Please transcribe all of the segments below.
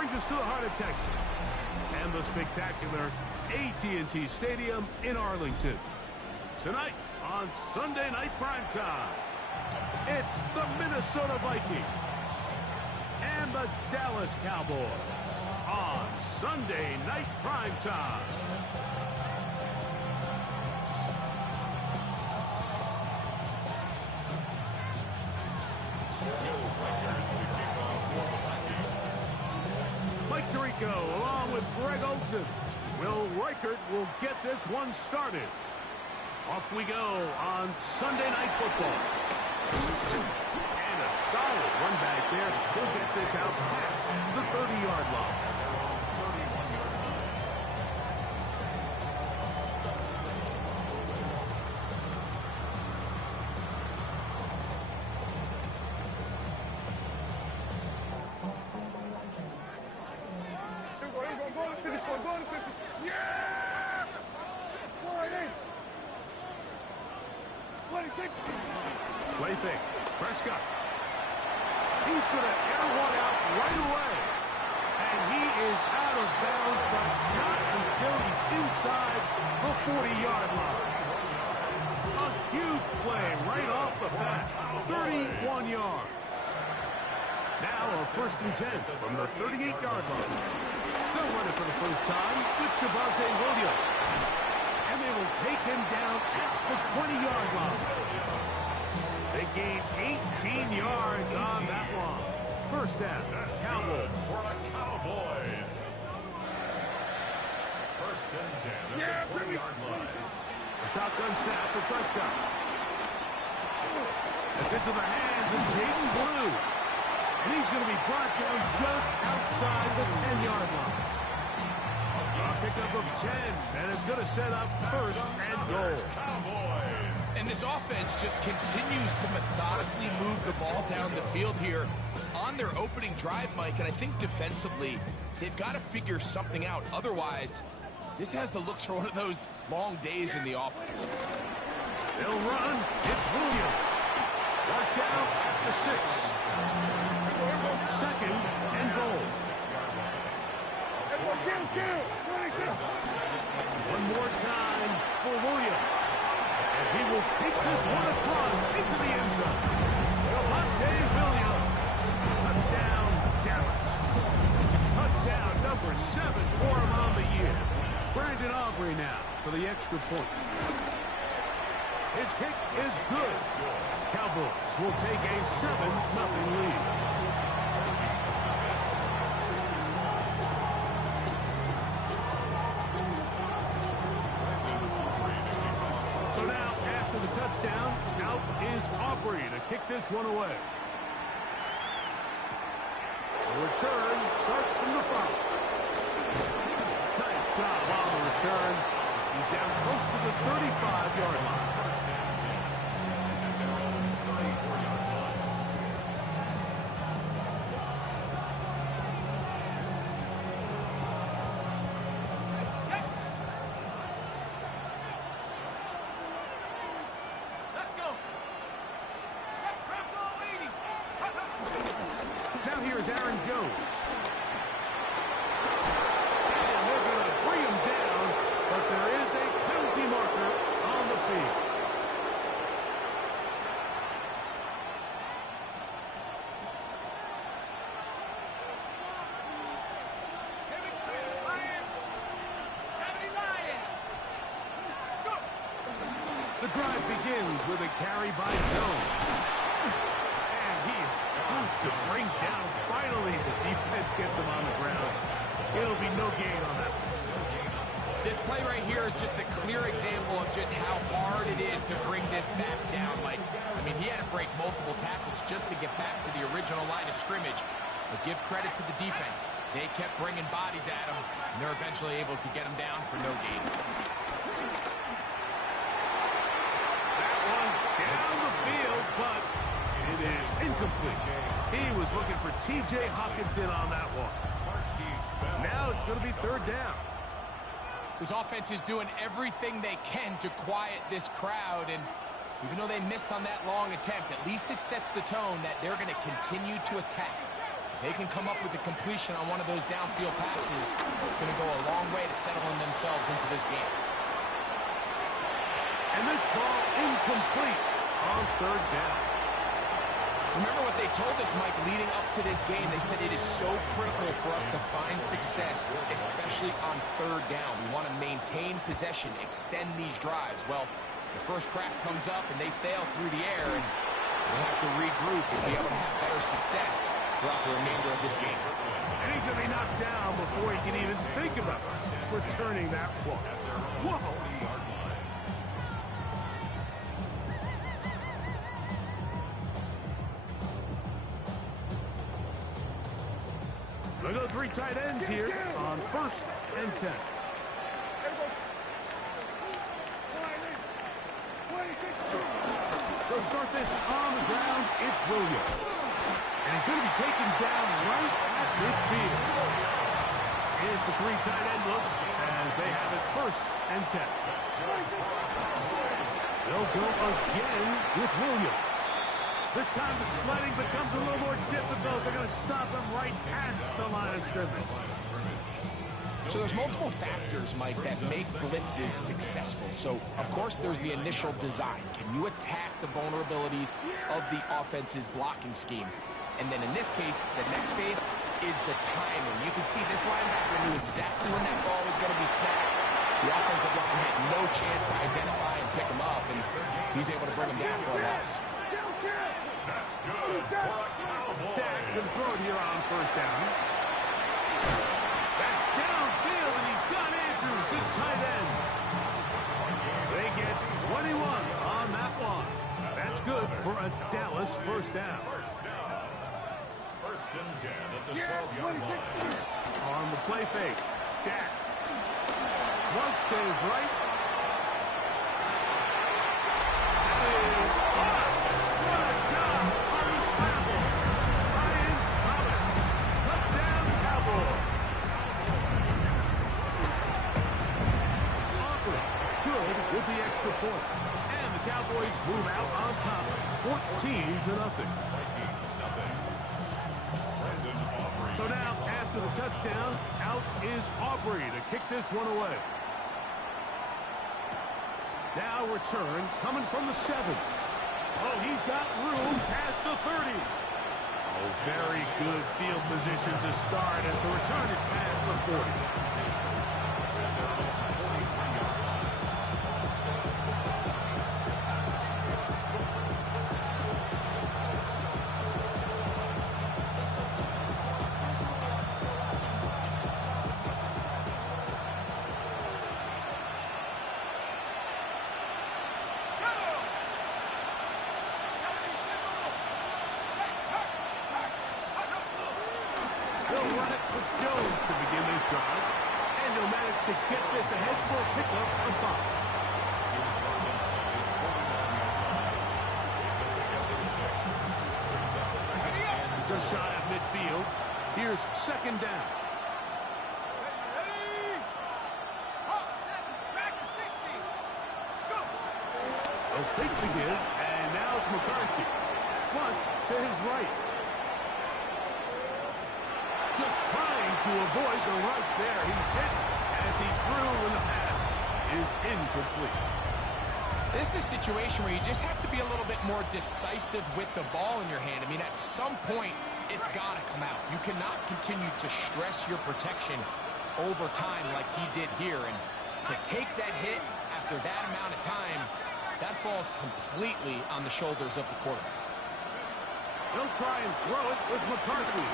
brings us to the heart of Texas and the spectacular AT&T Stadium in Arlington. Tonight on Sunday Night Primetime, it's the Minnesota Vikings and the Dallas Cowboys on Sunday Night Primetime. Mike Tirico along with Greg Olsen. Will Reichert will get this one started. Off we go on Sunday Night Football. And a solid run back there. He'll get this out past the 30-yard line. Play fake. Prescott. He's going to air one out right away. And he is out of bounds, but not until he's inside the 40-yard line. A huge play right off the bat. 31 yards. Now a 1st and 10 from the 38-yard line. They'll run it for the first time with Javonte Williams. And they will take him down at the 20-yard line. They gain 18 yards on that one. First down, Cowboys. For the Cowboys. 1st and 10 at the 20-yard line. A shotgun snap for Prescott. That's into the hands of Jaden Blue. And he's going to be brought down just outside the 10-yard line. A pickup of 10, and it's going to set up 1st and goal. Cowboys. And this offense just continues to methodically move the ball down the field here on their opening drive, Mike. And I think defensively, they've got to figure something out. Otherwise, this has the looks for one of those long days in the office. They'll run. It's Williams. Marked down at the 6. 2nd and goal. One more time for Williams. And he will take this one across into the end zone. Javonte Williams. Touchdown, Dallas. Touchdown number 7 for him on the year. Brandon Aubrey now for the extra point. His kick is good. Cowboys will take a 7-0 lead. So now, after the touchdown, out is Aubrey to kick this one away. The return starts from the foul. Nice job on the return. He's down close to the 35-yard line. Now here's Aaron Jones. And they're going to bring him down, but there is a penalty marker on the field. The drive begins with a carry by Jones. And he is tough to bring down. Finally, the defense gets him on the ground. It'll be no gain on that. This play right here is just a clear example of just how hard it is to bring this back down. Like, I mean, he had to break multiple tackles just to get back to the original line of scrimmage. But give credit to the defense. They kept bringing bodies at him, and they're eventually able to get him down for no gain. That one down the field, but it is incomplete. He was looking for T.J. Hawkinson on that one. Now it's going to be 3rd down. This offense is doing everything they can to quiet this crowd, and even though they missed on that long attempt, at least it sets the tone that they're going to continue to attack. they can come up with a completion on one of those downfield passes, it's going to go a long way to settling themselves into this game. And this ball incomplete on third down. Remember what they told us, Mike, leading up to this game. They said it is so critical for us to find success, especially on third down. We want to maintain possession, extend these drives. Well, the first crack comes up and they fail through the air, and we'll have to regroup and be able to have better success throughout the remainder of this game. And he's going to be knocked down before he can even think about returning that ball. Whoa! They go three tight ends here on 1st and 10. They'll start this on the ground. It's Williams. And he's going to be taken down right at midfield. It's a three tight end look as they have it 1st and 10. They'll go again with Williams. This time the sledding becomes a little more difficult. They're going to stop him right at the line of scrimmage. So there's multiple factors, Mike, that make blitzes successful. So, of course, there's the initial design. Can you attack the vulnerabilities of the offense's blocking scheme? And then in this case, the next phase is the timing. You can see this linebacker knew exactly when that ball was going to be snapped. The offensive line had no chance to identify and pick him up, and he's able to bring him down for a loss. That's good for a Cowboy. Dak can throw it here on 1st down. That's downfield, and he's got Andrews, his tight end. They get 21 on that one. That's good for a Dallas 1st down. 1st and 10 at the 12-yard line. On the play fake, Dak once to his right. That is blocked. What a job on the scramble. Ryan Thomas. Touchdown, Cowboys. Aubrey, good with the extra point. And the Cowboys move out on top, 14-0. Vikings, nothing. Brandon Aubrey. So now, after the touchdown, out is Aubrey to kick this one away. Now return coming from the 7. Oh, he's got room past the 30. Oh, very good field position to start as the return is past the 40. They'll run it with Jones to begin this drive. And he'll manage to get this ahead for a pickup of 5. Just shy of midfield. Here's 2nd down. They'll fake the give, and now it's McCarthy. Plus to his right. Just trying to avoid the rush there. He's hit as he threw when the pass is incomplete. This is a situation where you just have to be a little bit more decisive with the ball in your hand. I mean, at some point, it's got to come out. You cannot continue to stress your protection over time like he did here. And to take that hit after that amount of time, that falls completely on the shoulders of the quarterback. They'll try and throw it with McCarthy.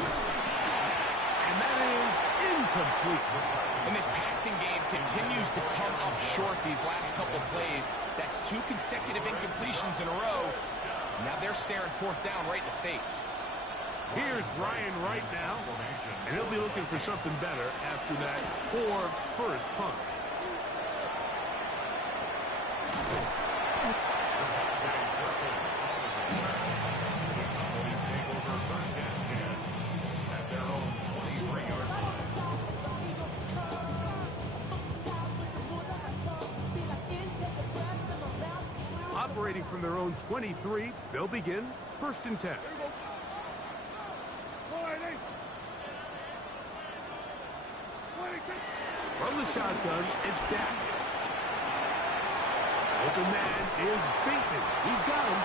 And that is incomplete. And this passing game continues to come up short these last couple plays. That's 2 consecutive incompletions in a row. Now they're staring 4th down right in the face. Here's Ryan right now. And he'll be looking for something better after that poor first punt. Operating from their own 23, they'll begin 1st and 10. From the shotgun, it's Dak. Open man is Bateman. He's got him.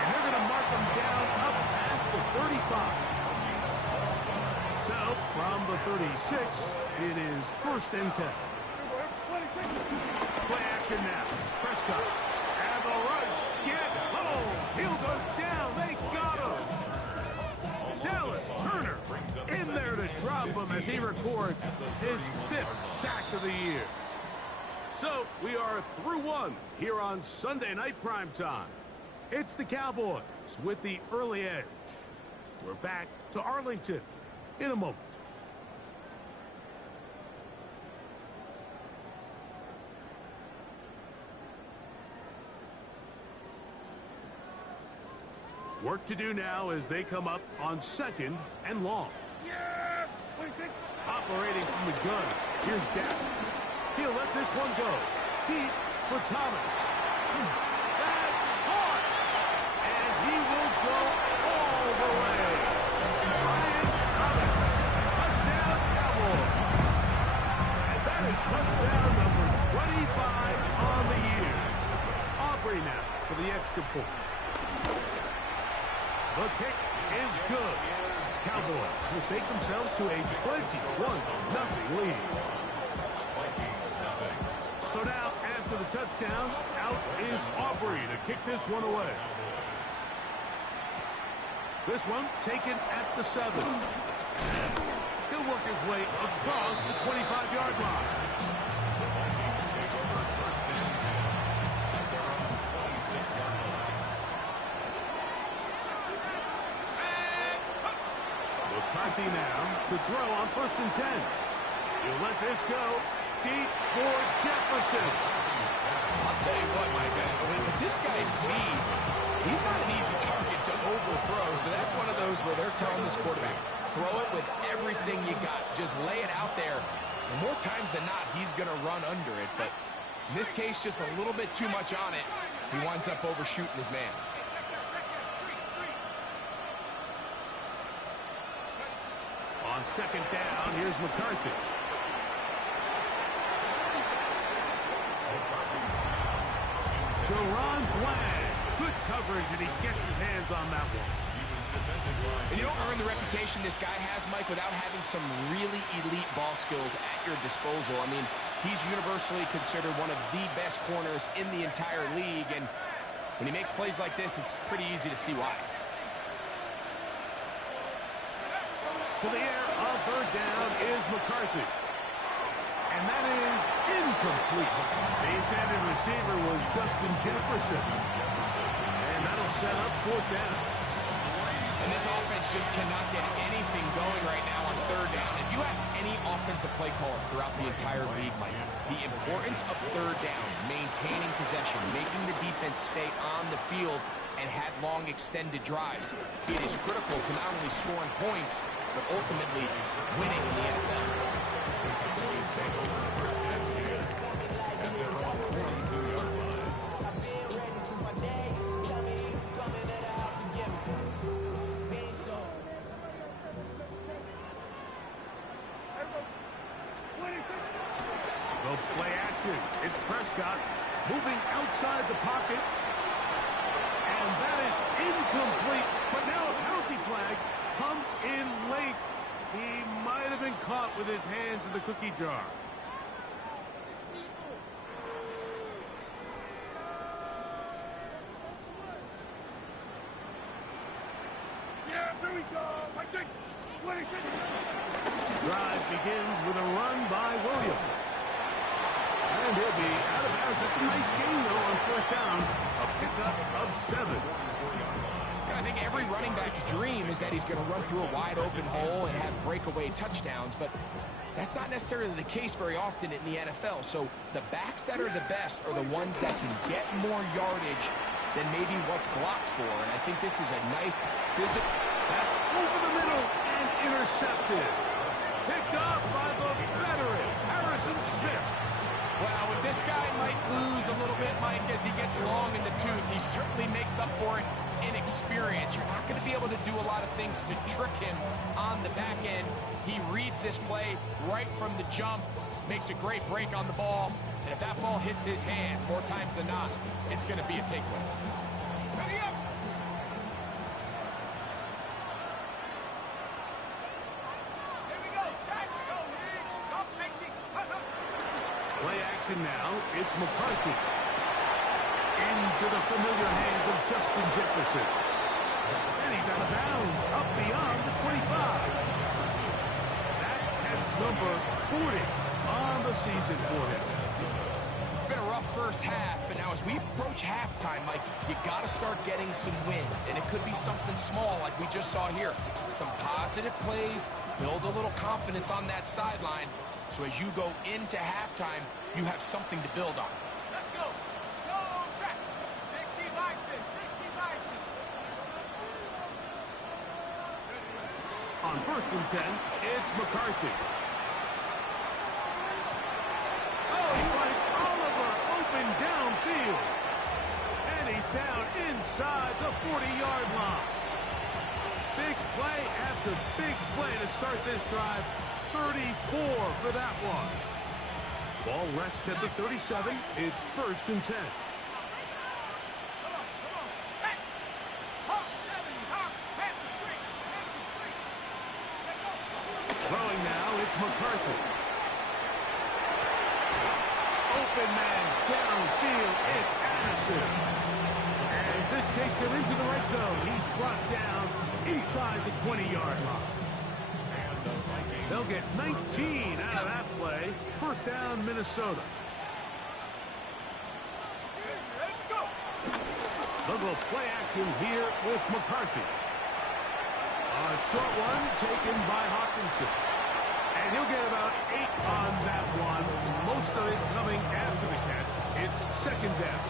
And they're going to mark him down up past the 35. So, from the 36, it is 1st and 10. Play action now. Prescott. And the rush gets home. He'll go down. They got him. Dallas Turner in there to drop him as he records his 5th sack of the year. So, we are through one here on Sunday Night Primetime. It's the Cowboys with the early edge. We're back to Arlington in a moment. Work to do now as they come up on 2nd and long. Yes! Operating from the gun, here's Dak. He'll let this one go. Deep for Thomas. That's hard. And he will go all the way. Brian Thomas. Touchdown, Cowboys. And that is touchdown number 25 on the year. Aubrey now for the extra point. The kick is good. Cowboys will take themselves to a 21-0 lead. So now, after the touchdown, out is Aubrey to kick this one away. This one taken at the 7. He'll work his way across the 25-yard line. McCarthy now to throw on 1st and 10. He'll let this go. Deep for Jefferson. I'll tell you what, my man, with this guy's speed, he's not an easy target to overthrow. So that's one of those where they're telling this quarterback, throw it with everything you got. Just lay it out there. And more times than not, he's going to run under it. But in this case, just a little bit too much on it. He winds up overshooting his man. On 2nd down, here's McCarthy. Deron Bland. Good coverage, and he gets his hands on that one. And you don't earn the reputation this guy has, Mike, without having some really elite ball skills at your disposal. I mean, he's universally considered one of the best corners in the entire league, and when he makes plays like this, it's pretty easy to see why. To the air on 3rd down is McCarthy. And that is incomplete. The intended receiver was Justin Jefferson. And that'll set up 4th down. And this offense just cannot get anything going right now on 3rd down. If you ask any offensive play caller throughout the entire league, Mike, the importance of 3rd down, maintaining possession, making the defense stay on the field, and have long extended drives, it is critical to not only scoring points, but ultimately winning in the NFL. The play action. It's Prescott moving outside the pocket. And that is incomplete. But now a penalty flag comes in late. He might have been caught with his hands in the cookie jar. Yeah, there we go. Drive begins with a run by Williams. And he'll be out of bounds. It's a nice game, though, on 1st down. A pickup of 7. I think every running back's dream is that he's going to run through a wide open hole and have breakaway touchdowns, but that's not necessarily the case very often in the NFL. So the backs that are the best are the ones that can get more yardage than maybe what's blocked for. And I think this is a nice physical. That's over the middle and intercepted. Picked off by the veteran, Harrison Smith. Well, with this guy might lose a little bit, Mike, as he gets long in the tooth. He certainly makes up for it inexperience. You're not going to be able to do a lot of things to trick him on the back end. He reads this play right from the jump, makes a great break on the ball, and if that ball hits his hands more times than not, it's going to be a takeaway. Play action now. It's McCarthy. Into the familiar hands of Justin Jefferson. And he's out of bounds, up beyond the 25. That's number 40 on the season for him. It's been a rough first half, but now as we approach halftime, Mike, you got to start getting some wins, and it could be something small like we just saw here. Some positive plays, build a little confidence on that sideline, so as you go into halftime, you have something to build on. Let's go. Go track. 60 Bison. 60 Bison. On 1st and 10, it's McCarthy. Oh, he finds Oliver open downfield. And he's down inside the 40-yard line. Big play after big play to start this drive. 34 for that one. Ball rests at the 37. It's 1st and 10. Come on. Set. Hawks 70. Hawks. Panther Street. Panther Street. Throwing now, it's McCarthy. Open man downfield. It's Addison. And this takes him into the red zone. He's brought down inside the 20-yard line. They'll get 19 out of that play. 1st down, Minnesota. They'll go play action here with McCarthy. A short one taken by Hawkinson. And he'll get about 8 on that one. Most of it coming after the catch. It's 2nd down.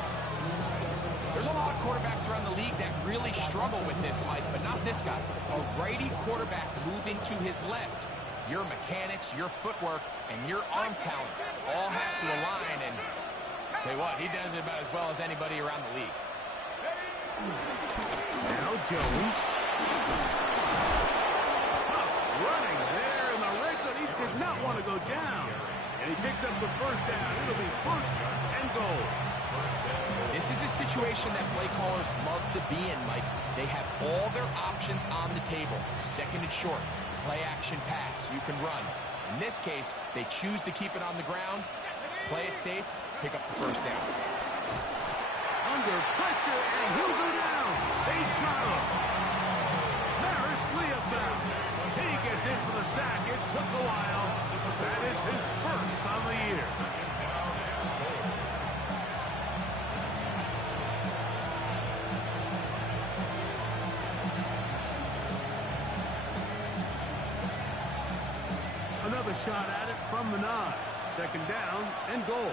There's a lot of quarterbacks around the league that really struggle with this, Mike, but not this guy. A righty quarterback moving to his left. Your mechanics, your footwork, and your arm talent all have to align. And tell you what, he does it about as well as anybody around the league. Now Jones. Running there in the red zone. He did not want to go down. And he picks up the 1st down. It'll be 1st and goal. This is a situation that play callers love to be in, Mike. They have all their options on the table. 2nd and short. Play action pass. You can run. In this case, they choose to keep it on the ground, play it safe, pick up the 1st down. Under pressure, and he'll go down. They got him. Maris Leofeld. He gets in for the sack. It took a while. That is his 1st on the year. Another shot at it from the 9. 2nd down and goal.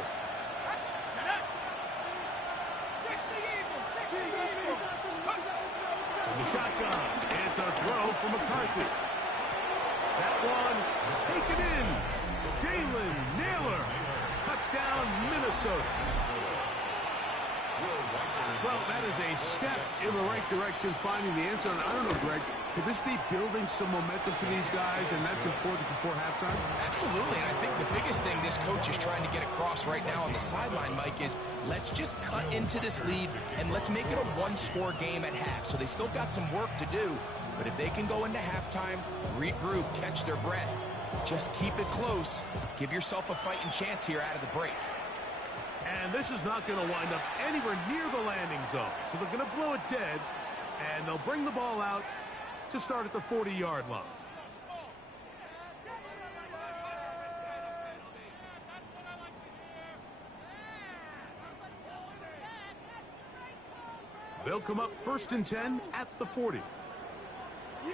The shotgun. It's a throw for McCarthy. That one taken in. Jalen Naylor. Touchdown, Minnesota. Well, that is a step in the right direction, finding the end zone. I don't know, Greg, could this be building some momentum for these guys, and that's important before halftime? Absolutely, and I think the biggest thing this coach is trying to get across right now on the sideline, Mike, is let's just cut into this lead, and let's make it a one-score game at half. So they still got some work to do, but if they can go into halftime, regroup, catch their breath, just keep it close, give yourself a fighting chance here out of the break. And this is not going to wind up anywhere near the landing zone. So they're going to blow it dead, and they'll bring the ball out to start at the 40-yard line. They'll come up 1st and 10 at the 40. Now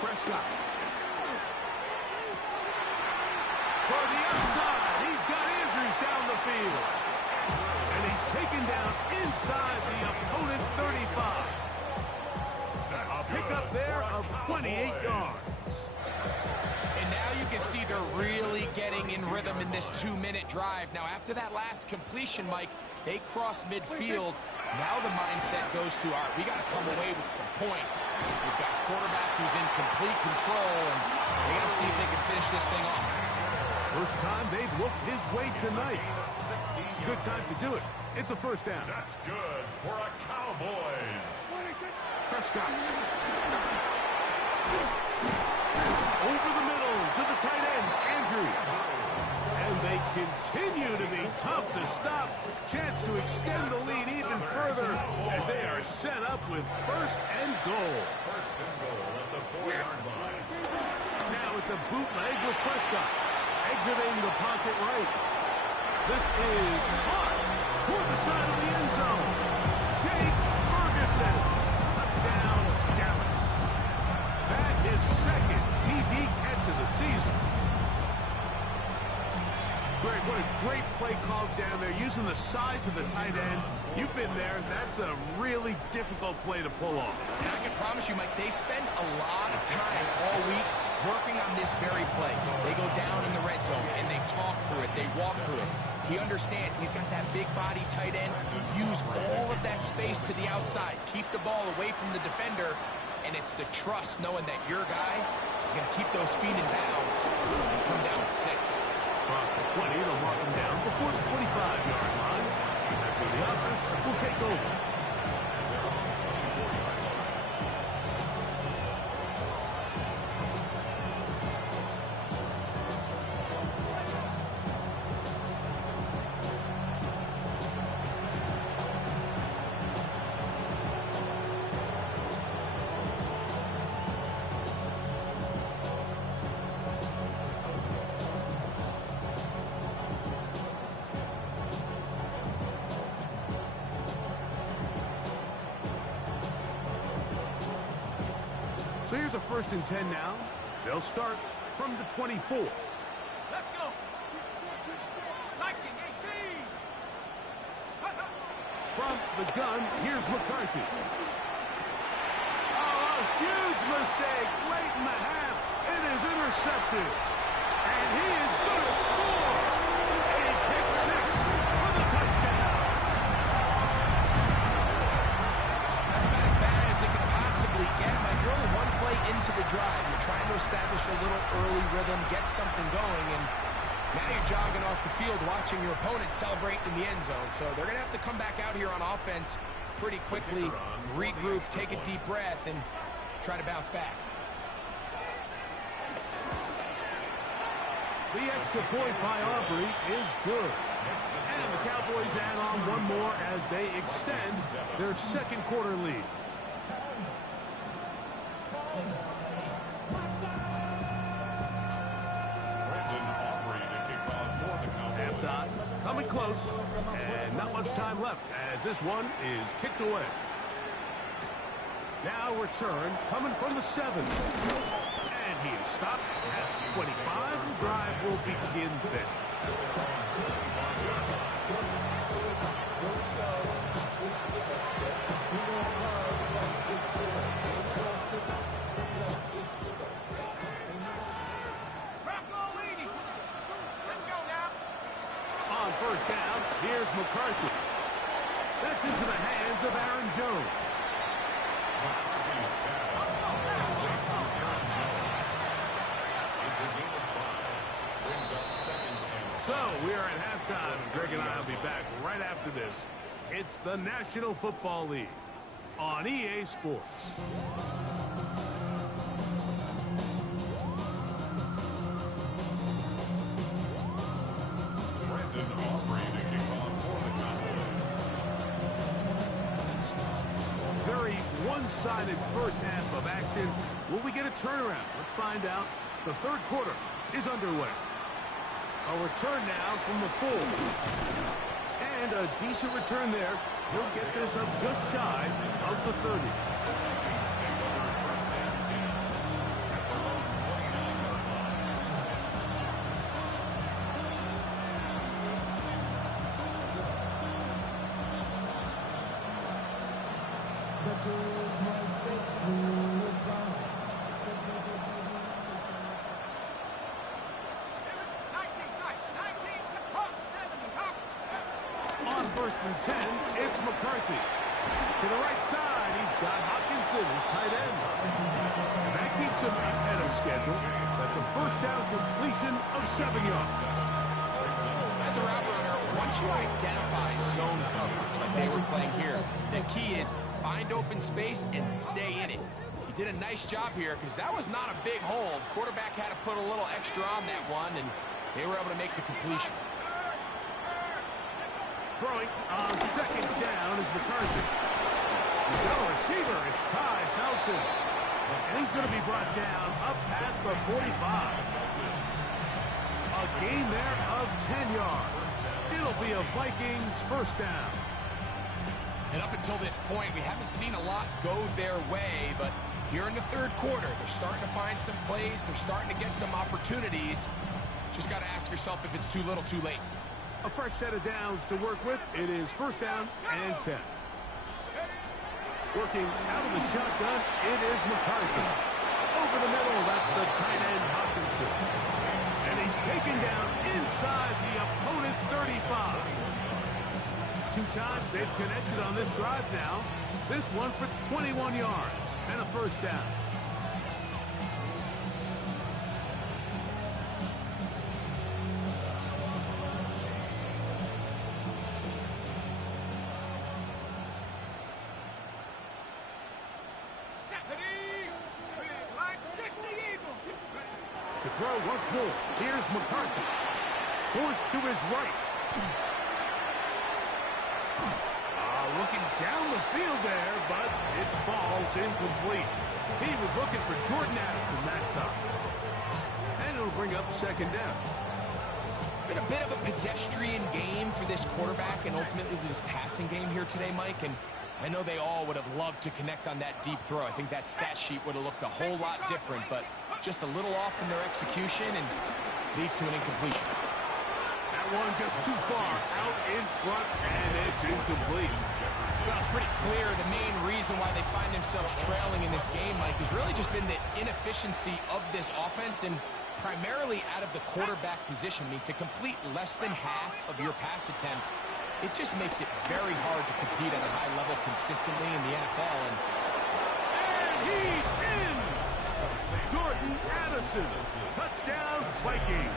Prescott. For the outside. He's got Andrews down the field. And he's taken down inside the opponent's 35. A pickup there of 28 yards. And now you can see they're really getting in rhythm in this 2-minute drive. Now, after that last completion, Mike, they cross midfield Now the mindset goes to, all right, we got to come away with some points. We've got a quarterback who's in complete control, and they got to see if they can finish this thing off. First time they've looked his way tonight. Good time to do it. It's a first down. That's good for a Cowboys. Prescott. Over the middle to the tight end, Andrews. And they continue to be tough to stop. Chance to extend the lead even further as they are set up with first and goal. First and goal at the 4-yard line. Now it's a bootleg with Prescott. Exiting the pocket right. This is hot toward the side of the end zone. Jake Ferguson. Touchdown, Dallas. That is second TD catch of the season. Greg, what a great play called down there, using the size of the tight end. You've been there. That's a really difficult play to pull off. And I can promise you, Mike, they spend a lot of time all week working on this very play. They go down in the red zone, and they talk through it. They walk through it. He understands he's got that big body tight end. Use all of that space to the outside. Keep the ball away from the defender, and it's the trust knowing that your guy is going to keep those feet in bounds and come down at 6. Across the 20, they'll mark him down before the 25-yard line. That's where the offense will take over. So here's a 1st and 10 now. They'll start from the 24. Let's go. 1918. From the gun, here's McCarthy. Oh, a huge mistake late in the half. It is intercepted. And he is going to score. A pick 6 for the touchdown. That's about as bad as it could possibly get. Like, you're only one play into the drive. You're trying to establish a little early rhythm, get something going, and now you're jogging off the field watching your opponent celebrate in the end zone. So they're going to have to come back out here on offense pretty quickly, regroup, take a deep breath, and try to bounce back. The extra point by Aubrey is good. And the Cowboys add on one more as they extend their second quarter lead. Halftime coming close, and not much time left as this one is kicked away. Now return coming from the 7. And he is stopped at 25. The drive will begin then. Let's go now. On first down, here's McCarthy. That's into the hands of Aaron Jones. So we are at halftime. Greg and I will be back right after this. It's the National Football League on EA Sports. Very one-sided first half of action. Will we get a turnaround? Let's find out. The third quarter is underway. A return now from the 4. And a decent return there. He'll get this up just shy of the 30. On 1st and 10, it's McCarthy. To the right side, he's got Hawkinson, his tight end. And that keeps him ahead of schedule. That's a first down completion of 7 yards. As a route runner, once you identify zone coverage like they were playing here, the key is find open space and stay in it. He did a nice job here because that was not a big hole. The quarterback had to put a little extra on that one, and they were able to make the completion. Throwing on second down is McCarthy. No receiver, it's Ty Felton. And he's going to be brought down up past the 45. A gain there of 10 yards. It'll be a Vikings first down. And up until this point, we haven't seen a lot go their way, but here in the third quarter, they're starting to find some plays. They're starting to get some opportunities. Just got to ask yourself if it's too little, too late. A fresh set of downs to work with. It is first down and 10. Working out of the shotgun, it is McCarthy. Over the middle, that's the tight end Hawkinson. And he's taken down inside the opponent's 35. 2 times they've connected on this drive now. This one for 21 yards and a first down. To throw once more. Here's McCarthy. Forced to his right. Looking down the field there, but it falls incomplete. He was looking for Jordan Addison that time. And it'll bring up second down. It's been a bit of a pedestrian game for this quarterback and ultimately this passing game here today, Mike. And I know they all would have loved to connect on that deep throw. I think that stat sheet would have looked a whole lot different, but just a little off in their execution and leads to an incompletion. That one just too far out in front, and it's incomplete. Well, it's pretty clear the main reason why they find themselves trailing in this game, Mike, has really just been the inefficiency of this offense and primarily out of the quarterback position. I mean, to complete less than half of your pass attempts, it just makes it very hard to compete at a high level consistently in the NFL. And he's in! Jordan Addison. Touchdown, Vikings.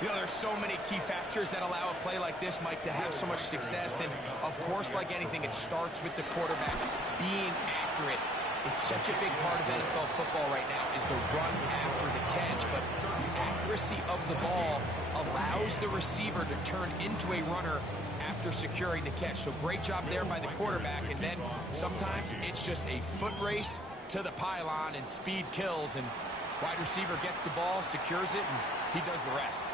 You know, there's so many key factors that allow a play like this, Mike, to have so much success. And, of course, like anything, it starts with the quarterback being accurate. It's such a big part of NFL football right now is the run after the catch. But the accuracy of the ball allows the receiver to turn into a runner after securing the catch. So great job there by the quarterback. And then sometimes it's just a foot race to the pylon and speed kills. And wide receiver gets the ball, secures it, and he does the rest.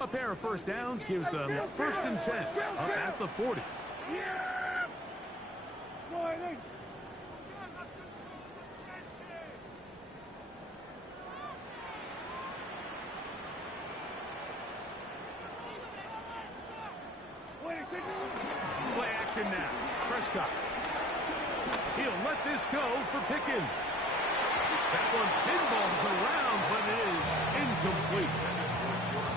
A pair of first downs gives them first and 10 up at the 40. Play action now. Prescott. He'll let this go for Pickens. That one pinballs around, but it is incomplete.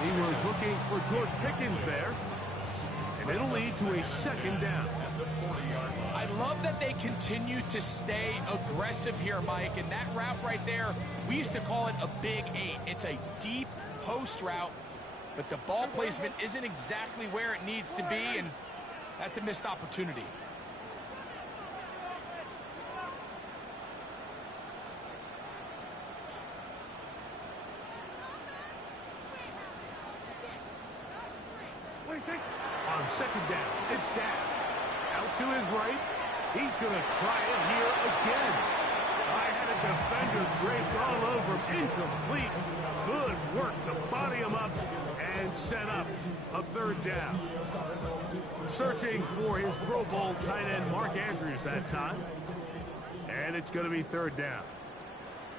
He was looking for George Pickens there, and it'll lead to a second down. I love that they continue to stay aggressive here, Mike, and that route right there, we used to call it a big 8. It's a deep post route, but the ball placement isn't exactly where it needs to be, and that's a missed opportunity. On second down, it's down. Out to his right. He's going to try it here again. I had a defender draped all over. Incomplete. Good work to body him up and set up a third down. Searching for his Pro Bowl tight end Mark Andrews that time. And it's going to be third down.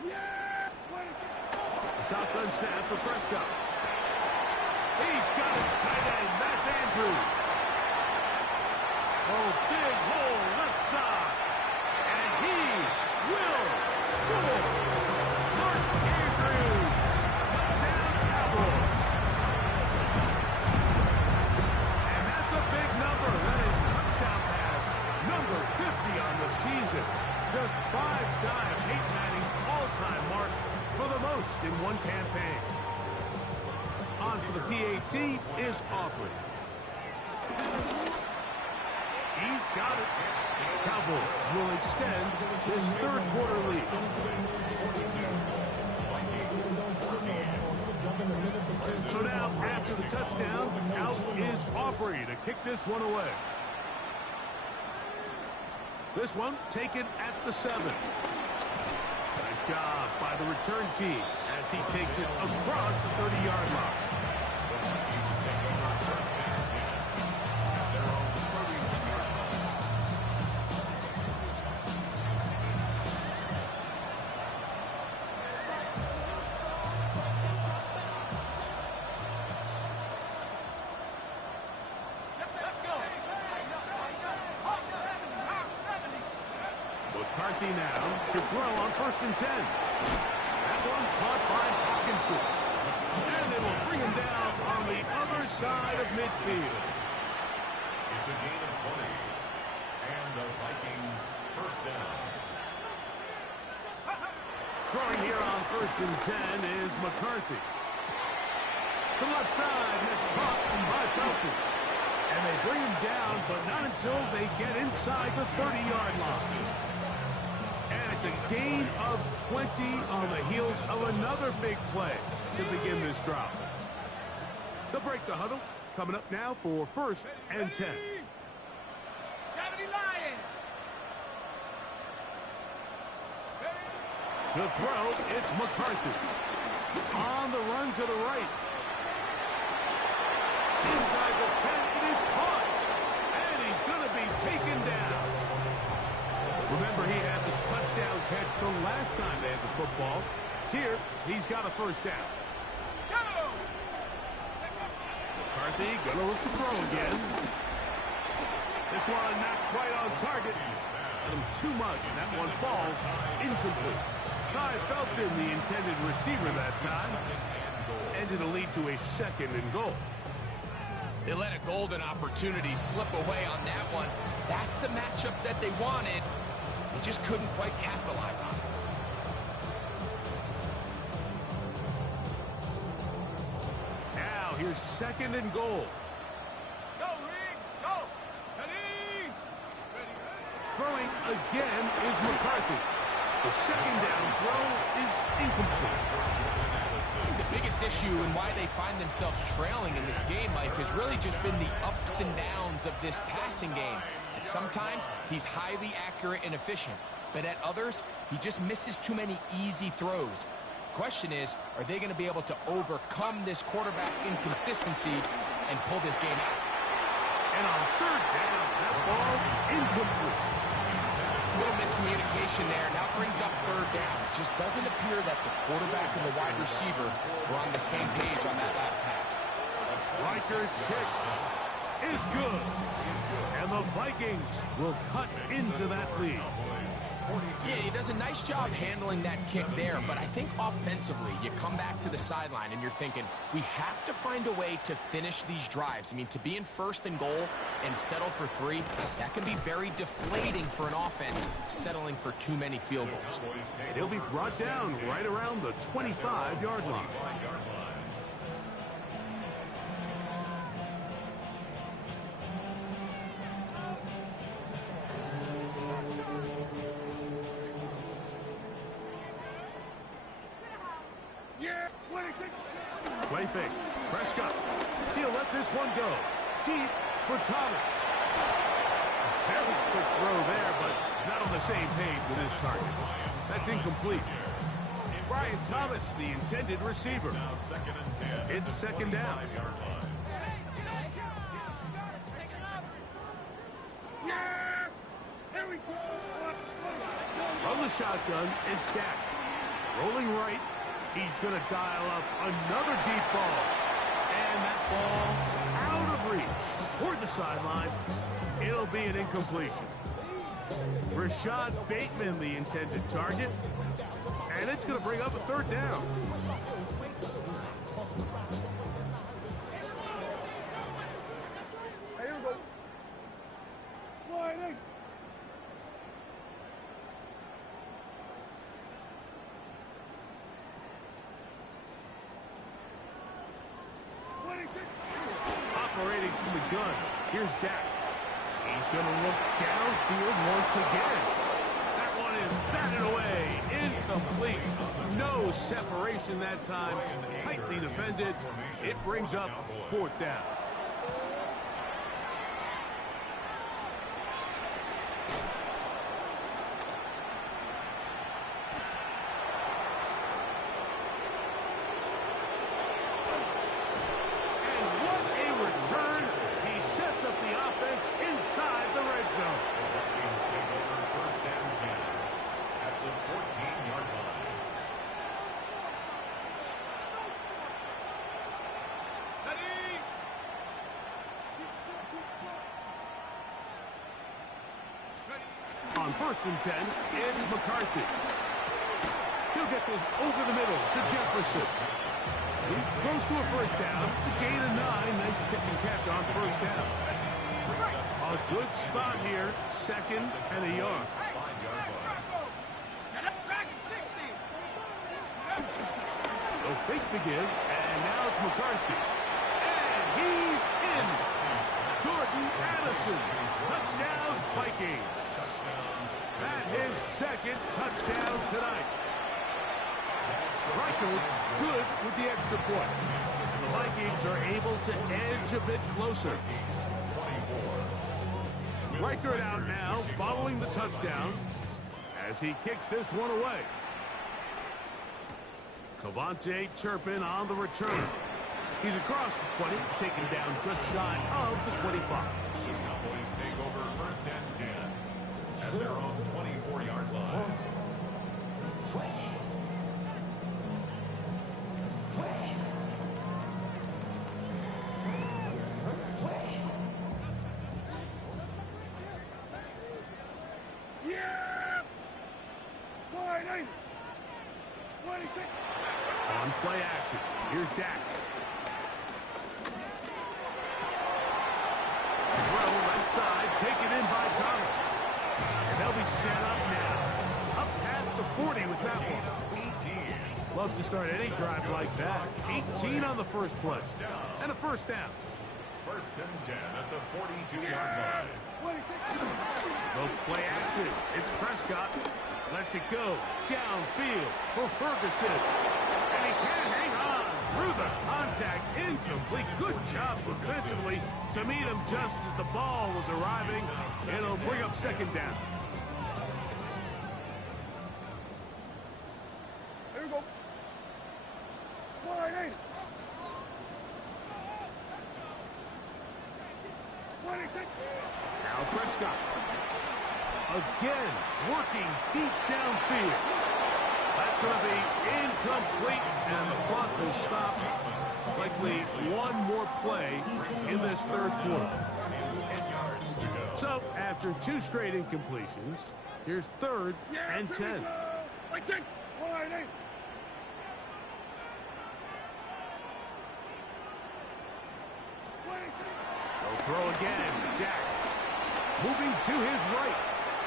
A shotgun snap for Prescott. He's got his tight end. That's Andrews. Oh, big hole left side. And he will score. Mark Andrews. Touchdown Cowboys. And that's a big number. That is touchdown pass number 50 on the season. Just 5 shy of Peyton Manning's all-time mark for the most in one campaign. On for the PAT is Aubrey. He's got it. Cowboys will extend this third quarter lead. So now, after the touchdown, out is Aubrey to kick this one away. This one taken at the 7. Nice job by the return team as he takes it across the 30-yard line. McCarthy now to throw on 1st and 10. That one caught by Hawkinson. And it will bring him down on the other side of midfield. It's a gain of 20. And the Vikings first down. Throwing here on 1st and 10 is McCarthy. To the left side, and it's caught by Felton. And they bring him down, but not until they get inside the 30-yard line. And it's a gain of 20 on the heels of another big play to begin this drive. They'll break the huddle. Coming up now for 1st and 10. 70 Lions. To throw, it's McCarthy. On the run to the right. Inside the 10, it is caught. And he's going to be taken down. Remember, he had the touchdown catch the last time they had the football. Here, he's got a first down. Go! McCarthy going to look to throw again. This one not quite on target. Got him too much, and that one falls incomplete. Ty Felton, the intended receiver that time, and it'll lead to a 2nd and goal. They let a golden opportunity slip away on that one. That's the matchup that they wanted. They just couldn't quite capitalize on it. Now, here's 2nd and goal. Go, Rick! Go! Ready! Throwing again is McCarthy. The 2nd down throw is incomplete. The biggest issue and why they find themselves trailing in this game, Mike, has really just been the ups and downs of this passing game. And sometimes he's highly accurate and efficient, but at others, he just misses too many easy throws. The question is, are they going to be able to overcome this quarterback inconsistency and pull this game out? And on 3rd down, that ball is incomplete. A little miscommunication there. Now brings up 3rd down. It just doesn't appear that the quarterback and the wide receiver were on the same page on that last pass. Riker's kick is good. And the Vikings will cut into that lead. Yeah, he does a nice job handling that kick there, but I think offensively, you come back to the sideline and you're thinking, we have to find a way to finish these drives. I mean, to be in 1st and goal and settle for 3, that can be very deflating for an offense, settling for too many field goals. And he'll be brought down right around the 25-yard line. Play fake. Prescott. He'll let this one go. Deep for Thomas. A very quick throw there, but not on the same page with his target. That's incomplete. Brian Thomas, the intended receiver. It's 2nd down. From the shotgun, it's Dak. Rolling right. He's going to dial up another deep ball. And that ball out out of reach toward the sideline. It'll be an incompletion. Rashad Bateman, the intended target. And it's going to bring up a third down. Here we go. Wide. Operating from the gun. Here's Dak. He's going to look downfield once again. That one is batted away. Incomplete. No separation that time. Tightly defended. It brings up fourth down. Inside the red zone. The Vikings take over first and 10 at the 14-yard line. On first and 10, it's McCarthy. He'll get this over the middle to Jefferson. He's close to a first down. To gain a 9. Nice pitch and catch on first down. A good spot here, second and a yard. They'll fake the give, and now it's McCarthy. And he's in. Jordan Addison, touchdown Vikings. That's his second touchdown tonight. Riker good with the extra point. The Vikings are able to edge a bit closer. Reichert out now, following the touchdown, as he kicks this one away. Cavante Turpin on the return. He's across the 20, taken down just shy of the 25. Cowboys take over first and 10 at their own 24-yard line. On play action, here's Dak. Throw left side, taken in by Thomas. And they'll be set up now. Up past the 40 with that one. Love to start any drive like that. 18 on the first play. And a first down. First and 10 at the 42-yard line. No play action. It's Prescott. Lets it go downfield for Ferguson. And he can't hang on through the contact. Incomplete. Good job defensively to meet him just as the ball was arriving. It'll bring up second down. Here we go. Wide. 26. Now Prescott. Again, working deep downfield. That's going to be incomplete, and the clock will stop. Likely one more play in this third quarter. So, after two straight incompletions, here's third and 10. They'll throw again. Dak moving to his right.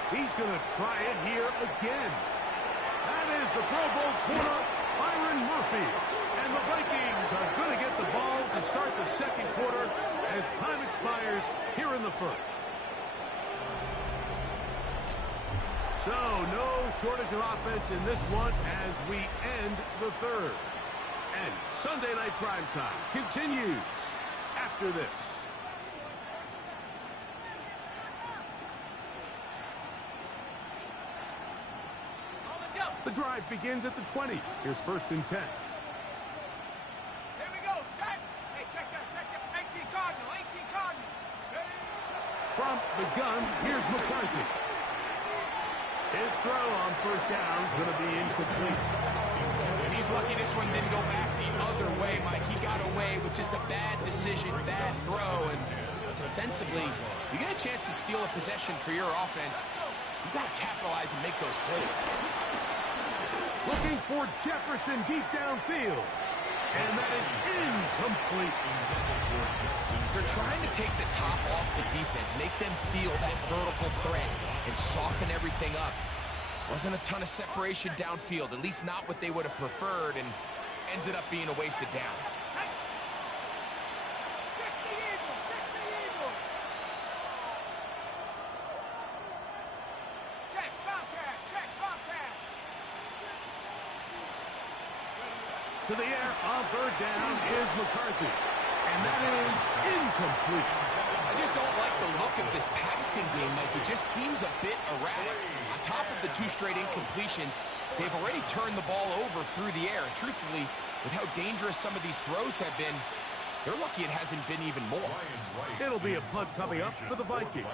He's going to try it here again. That is the Pro Bowl corner, Byron Murphy. And the Vikings are going to get the ball to start the second quarter as time expires here in the first. So, no shortage of offense in this one as we end the third. And Sunday Night Primetime continues after this. The drive begins at the 20. Here's first and 10. Here we go, set. Hey, check that. 18 Cardinal, 18 Cardinal. From the gun, here's McCarthy. His throw on first down is going to be incomplete. He's lucky this one didn't go back the other way, Mike. He got away with just just a bad decision, bad throw, and defensively, you get a chance to steal a possession for your offense. You got to capitalize and make those plays. Looking for Jefferson deep downfield. And that is incomplete. They're trying to take the top off the defense, make them feel that vertical threat, and soften everything up. Wasn't a ton of separation downfield, at least not what they would have preferred, and ended up being a wasted down. 60 Eagles, 60 Eagles. Check, Bobcat, check, Bobcat. To the air on third down is McCarthy. And that is incomplete. I just don't like the look of this passing game, Mike. It just seems a bit erratic. On top of the 2 straight incompletions, they've already turned the ball over through the air. And truthfully, with how dangerous some of these throws have been, they're lucky it hasn't been even more. It'll be a punt coming up for the Vikings.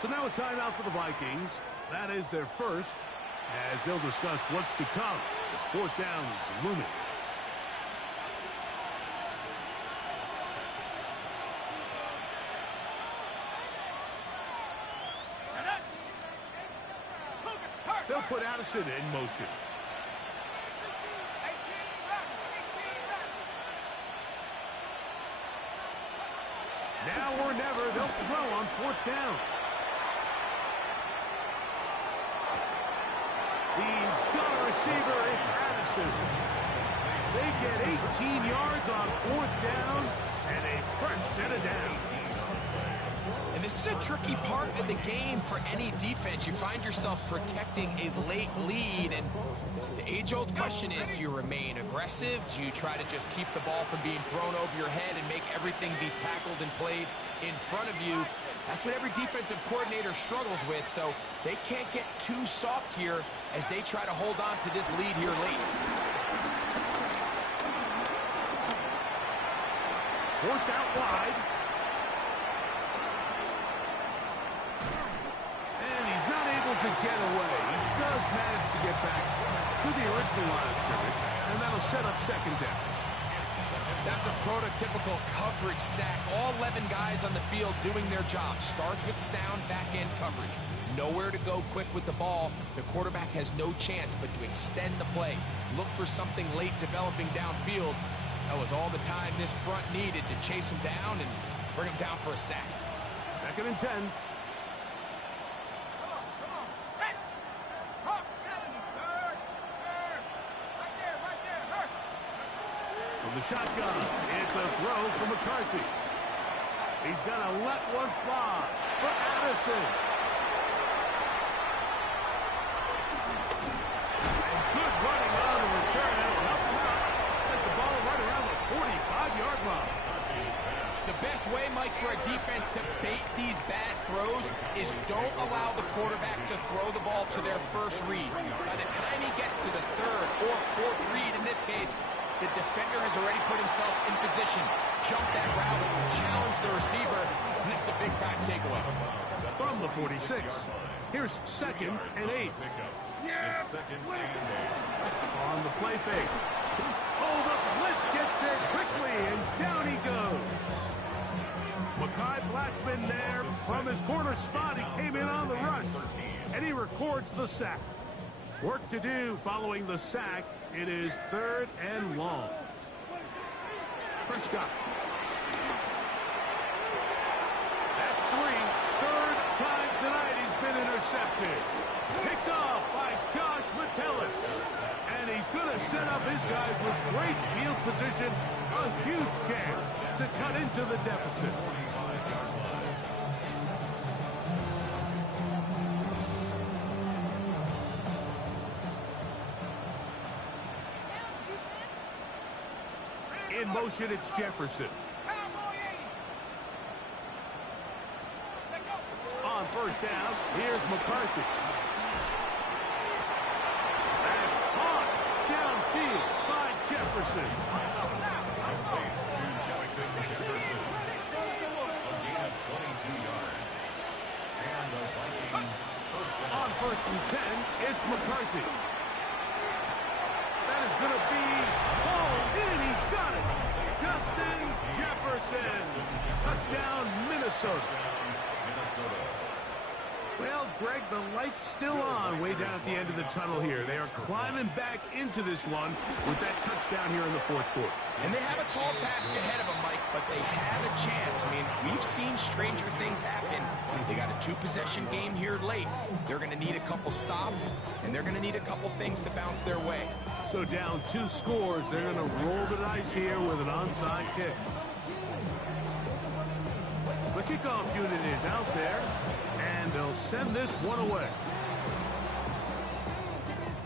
So now a timeout for the Vikings. That is their first, as they'll discuss what's to come as fourth downs looming. They'll put Addison in motion. 18 run, 18 run. Now or never, they'll throw on fourth down. He's got a receiver. It's Addison. They get 18 yards on fourth down and a fresh set of downs. And this is a tricky part of the game for any defense. You find yourself protecting a late lead, and the age-old question is, do you remain aggressive? Do you try to just keep the ball from being thrown over your head and make everything be tackled and played in front of you? That's what every defensive coordinator struggles with, so they can't get too soft here as they try to hold on to this lead here late. Forced out wide. To get away. He does manage to get back to the original line of scrimmage, and that'll set up second down. That's a prototypical coverage sack. All 11 guys on the field doing their job. Starts with sound back-end coverage. Nowhere to go quick with the ball. The quarterback has no chance but to extend the play. Look for something late developing downfield. That was all the time this front needed to chase him down and bring him down for a sack. Second and 10. The shotgun. It's a throw for McCarthy. He's going to let one fly for Addison. And good running on the return. That'll help him out. Has the ball right around the 45-yard line. The best way, Mike, for a defense to bait these bad throws is don't allow the quarterback to throw the ball to their first read. By the time he gets to the third or fourth read in this case, the defender has already put himself in position, jumped that route, challenged the receiver, and it's a big-time takeaway. From the 46, here's second and 8. On the play fake. Hold up, blitz gets there quickly, and down he goes. Mekhi Blackman there from his corner spot. He came in on the rush, and he records the sack. Work to do following the sack. It is third and long. Prescott. That's 3. Third time tonight he's been intercepted. Picked off by Josh Metellus. And he's going to set up his guys with great field position. A huge chance to cut into the deficit. In motion, it's Jefferson. On first down, here's McCarthy. That's caught downfield by Jefferson. On first and 10, it's McCarthy. That is going to be hauled in. He's got it. Justin Minnesota. Well, Greg, the light's still on way down at the end of the tunnel here. They are climbing back into this one with that touchdown here in the fourth quarter. And they have a tall task ahead of them, Mike, but they have a chance. I mean, we've seen stranger things happen. They got a two-possession game here late. They're going to need a couple stops, and they're going to need a couple things to bounce their way. So down 2 scores, they're going to roll the dice here with an onside kick. The kickoff unit is out there, and they'll send this one away.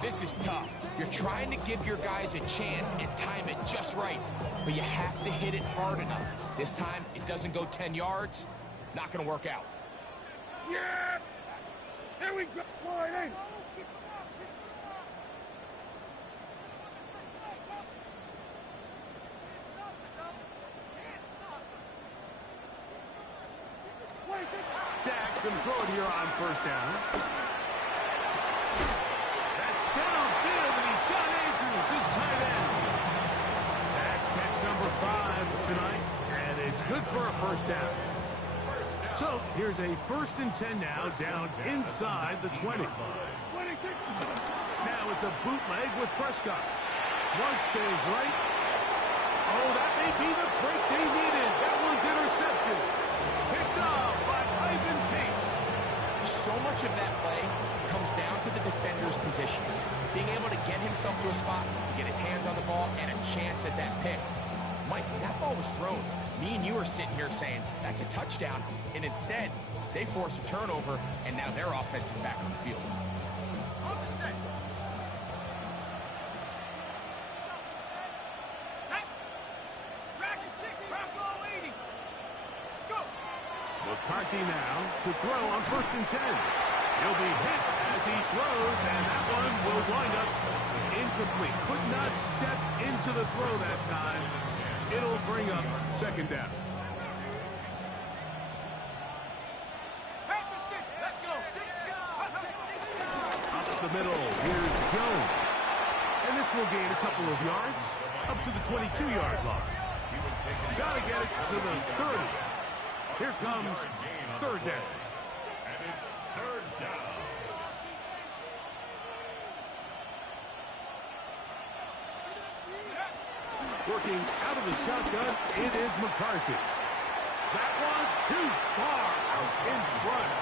This is tough. You're trying to give your guys a chance and time it just right, but you have to hit it hard enough. This time, it doesn't go 10 yards. Not going to work out. Yeah! Here we go! Line Dak's going to throw it here on first down. That's downfield, and he's got Andrews, his tight end. That's catch number 5 tonight, and it's good for a first down. So here's a 1st and 10 now, down inside the 20. Now it's a bootleg with Prescott. Flush to his right. Oh, that may be the break they needed. That one's intercepted. Picked off by Ivan Pace. So much of that play comes down to the defender's position. Being able to get himself to a spot, to get his hands on the ball, and a chance at that pick. Mike, when that ball was thrown, me and you are sitting here saying, that's a touchdown, and instead, they force a turnover, and now their offense is back on the field. McCarthy now to throw on 1st and 10. He'll be hit as he throws, and that one will wind up incomplete. Could not step into the throw that time. It'll bring up 2nd down. Up the middle, here's Jones. And this will gain a couple of yards up to the 22-yard line. Got to get it to the 30. Here comes 3rd down. And it's 3rd down. Working out of the shotgun, it is McCarthy. That one too far out in front.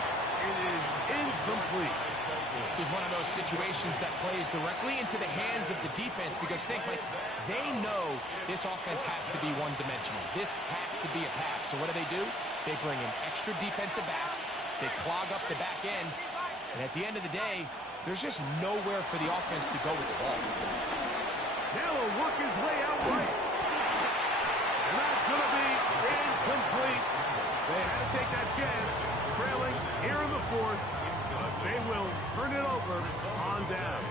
It is incomplete. This is one of those situations that plays directly into the hands of the defense because think, like, they know this offense has to be one-dimensional. This has to be a pass. So what do? They bring in extra defensive backs. They clog up the back end. And at the end of the day, there's just nowhere for the offense to go with the ball. Now he'll work his way out right. And that's going to be incomplete. They had to take that chance. Trailing here in the 4th. They will turn it over on down.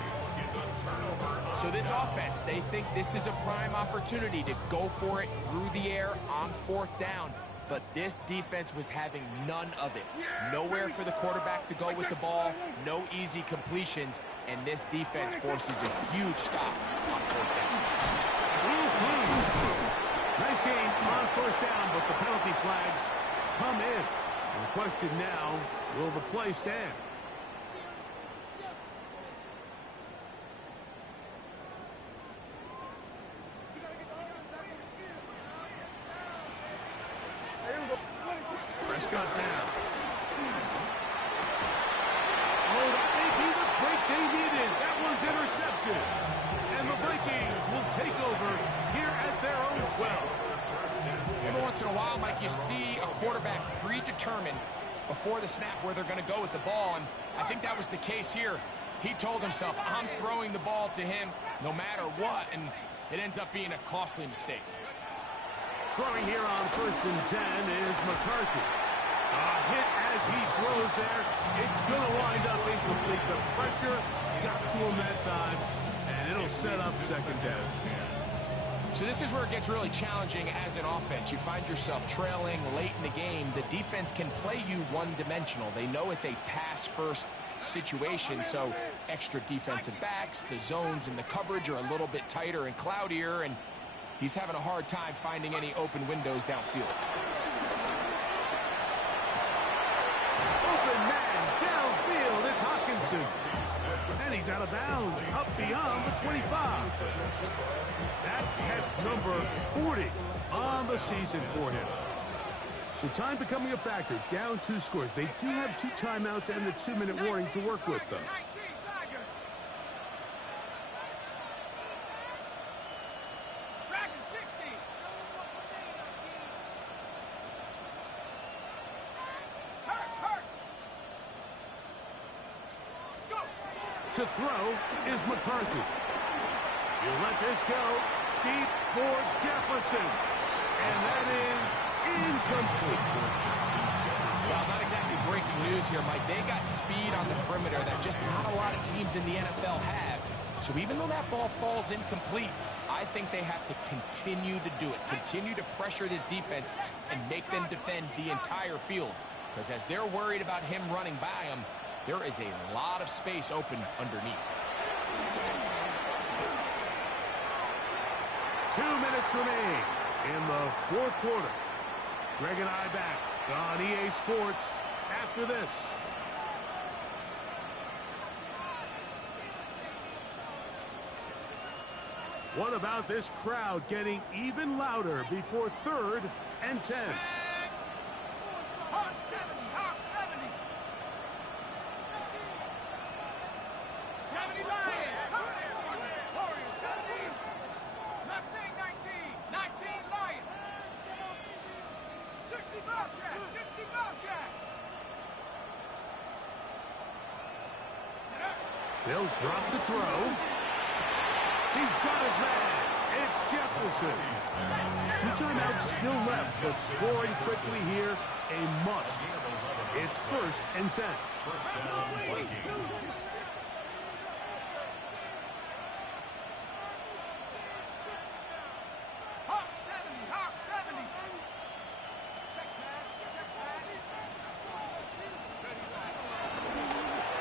So this offense, they think this is a prime opportunity to go for it through the air on 4th down. But this defense was having none of it. Nowhere for the quarterback to go with the ball, no easy completions, and this defense forces a huge stop on 4th down. Nice game on 1st down, but the penalty flags come in. And the question now, will the play stand? Prescott down. Oh, that may be the break they needed. That one's intercepted. And the Vikings will take over here at their own 12. Every once in a while, Mike, you see a quarterback predetermined before the snap where they're going to go with the ball, and I think that was the case here. He told himself, I'm throwing the ball to him no matter what, and it ends up being a costly mistake. Throwing here on 1st and 10 is McCarthy. A hit as he throws there. It's going to wind up incomplete. The pressure got to him that time, and it'll set up 2nd down. So this is where it gets really challenging as an offense. You find yourself trailing late in the game. The defense can play you one-dimensional. They know it's a pass-first situation, so extra defensive backs, the zones and the coverage are a little bit tighter and cloudier, and he's having a hard time finding any open windows downfield. Open man downfield. It's Hawkinson. And he's out of bounds, up beyond the 25. That heads number 40 on the season for him. So time becoming a factor, down 2 scores. They do have 2 timeouts and the 2-minute warning to work with, though. To throw is McCarthy. You let this go deep for Jefferson. And that is incomplete. Well, not exactly breaking news here, Mike. They got speed on the perimeter that just not a lot of teams in the NFL have. So even though that ball falls incomplete, I think they have to continue to do it. Continue to pressure this defense and make them defend the entire field. Because as they're worried about him running by them, there is a lot of space open underneath. 2 minutes remain in the 4th quarter. Greg and I back on EA Sports after this. What about this crowd getting even louder before 3rd and 10? Hawk 70, Hawk 70. 70 Lions. Warriors 70. Mustang 19. 19 Lion. 60 Bobcat. 60 Bobcat. They'll drop to throw. He's got his man. It's Jefferson. 2 timeouts still left, but scoring quickly here, a must. It's 1st and 10. First down, Vikings. Hawk 70, Hawk 70. Check smash, check smash.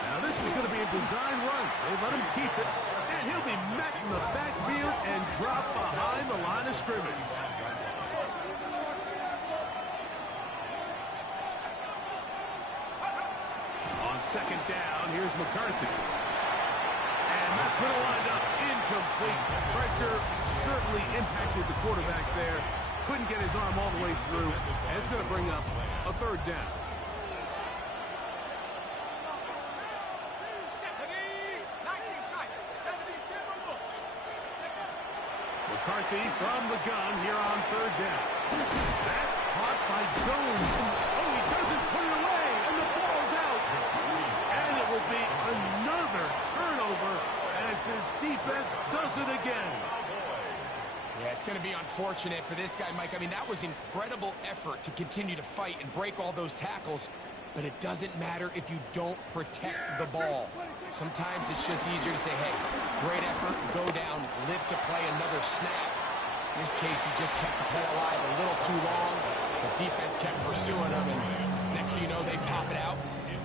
Now this is going to be a design run. They let him keep it, and he'll be met in the backfield and dropped behind the line of scrimmage. On 2nd down, here's McCarthy. And that's going to wind up incomplete. Pressure certainly impacted the quarterback there. Couldn't get his arm all the way through, and it's going to bring up a 3rd down. McCarthy from the gun here on 3rd down. That's caught by Jones. Oh, he doesn't put it away, and the ball's out. And it will be another turnover as this defense does it again. Yeah, it's going to be unfortunate for this guy, Mike. I mean, that was incredible effort to continue to fight and break all those tackles, but it doesn't matter if you don't protect the ball. Sometimes it's just easier to say, hey, great effort, go down, live to play another snap. In this case, he just kept the play alive a little too long. The defense kept pursuing him, and next thing you know, they pop it out,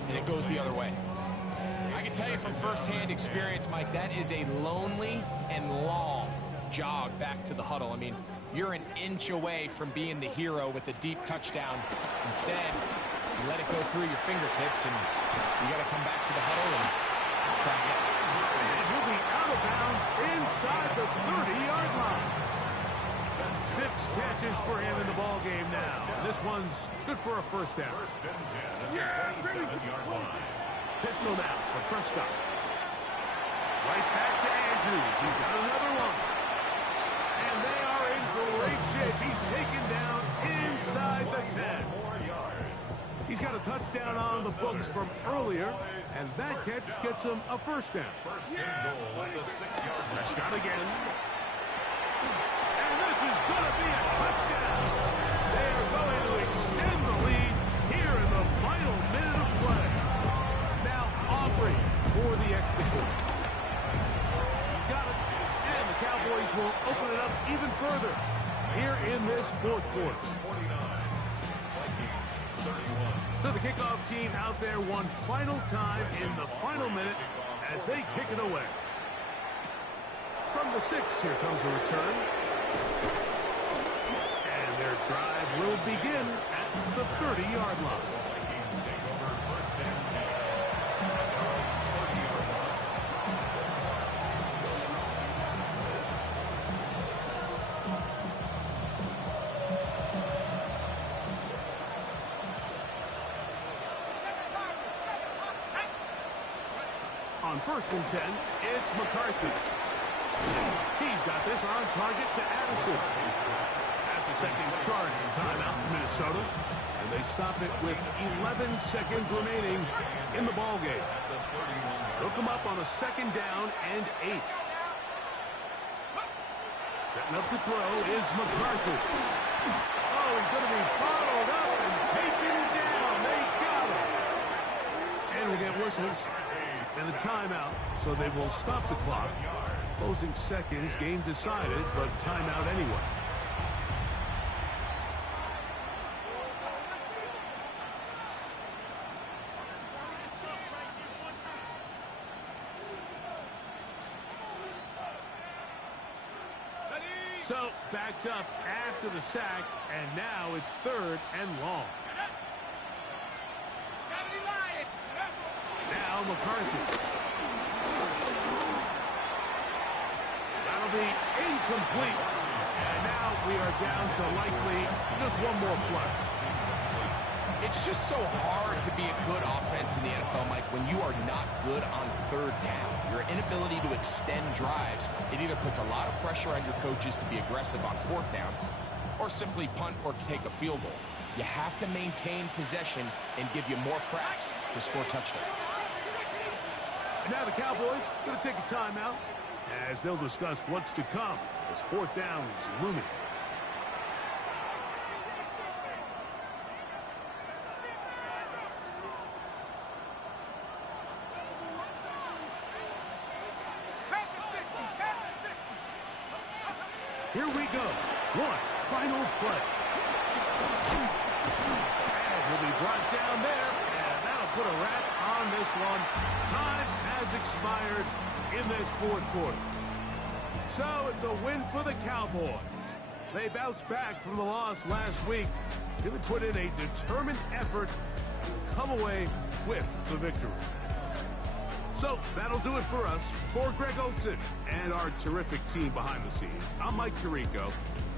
and it goes the other way. I can tell you from firsthand experience, Mike, that is a lonely and long jog back to the huddle. I mean, you're an inch away from being the hero with a deep touchdown. Instead, you let it go through your fingertips, and you got to come back to the huddle and try again. And he'll be out of bounds inside the 30-yard line. 6 catches for him in the ball game now. This one's good for a 1st down. 1st and 10 at the 27-yard line. Pistol now for Prescott. Right back to Andrews. He's got another one. And they are in great shape. He's taken down inside the 10. He's got a touchdown on the books from earlier, and that catch gets him a 1st down. 1st and goal at the 6-yard line. Prescott again. And this is going to be a touchdown. They are going to extend the lead here in the final minute of play. Now Aubrey for the extra point. He's got it, and the Cowboys will open it up even further here in this 4th quarter. 49. Vikings 31. So the kickoff team out there one final time in the final minute as they kick it away. From the 6, here comes a return. And their drive will begin at the 30-yard line. Vikings take over On 1st and 10, it's McCarthy. He's got this on target to Addison. That's a second charge and timeout for Minnesota. And they stop it with 11 seconds remaining in the ballgame. Hook him up on a 2nd down and 8. Setting up to throw is McCarthy. Oh, he's going to be bottled up and taken down. They got him. And we'll get whistles and a timeout, so they will stop the clock. Closing seconds, game decided, but timeout anyway. So, backed up after the sack, and now it's 3rd and long. Now McCarthy. That'll be incomplete. And now we are down to likely just one more play. It's just so hard to be a good offense in the NFL, Mike, when you are not good on 3rd down. Your inability to extend drives, it either puts a lot of pressure on your coaches to be aggressive on 4th down or simply punt or take a field goal. You have to maintain possession and give you more cracks to score touchdowns. And now the Cowboys going to take a timeout as they'll discuss what's to come as 4th down is looming. Here we go. One final play. And will be brought down there, and that'll put a wrap on this one. Time has expired in this 4th quarter. So it's a win for the Cowboys. They bounced back from the loss last week. Really put in a determined effort to come away with the victory. So that'll do it for us. For Greg Olsen and our terrific team behind the scenes, I'm Mike Tirico.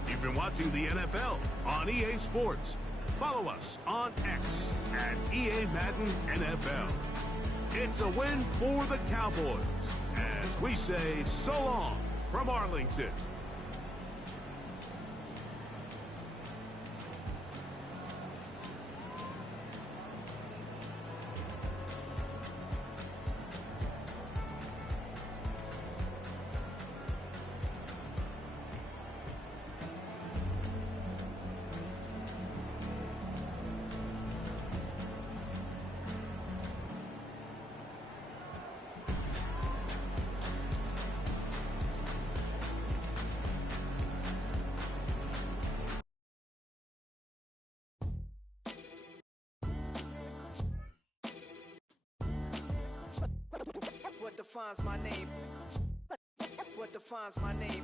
You've been watching the NFL on EA Sports. Follow us on X at EA Madden NFL. It's a win for the Cowboys as we say so long from Arlington. What defines my name? What defines my name?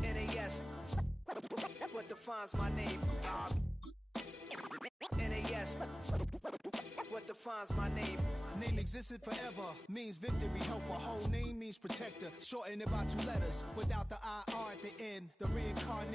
NAS. What defines my name? NAS. What defines my name? Name existed forever, means victory, helper. Whole name means protector. Shorten it by 2 letters, without the IR at the end. The reincarnate.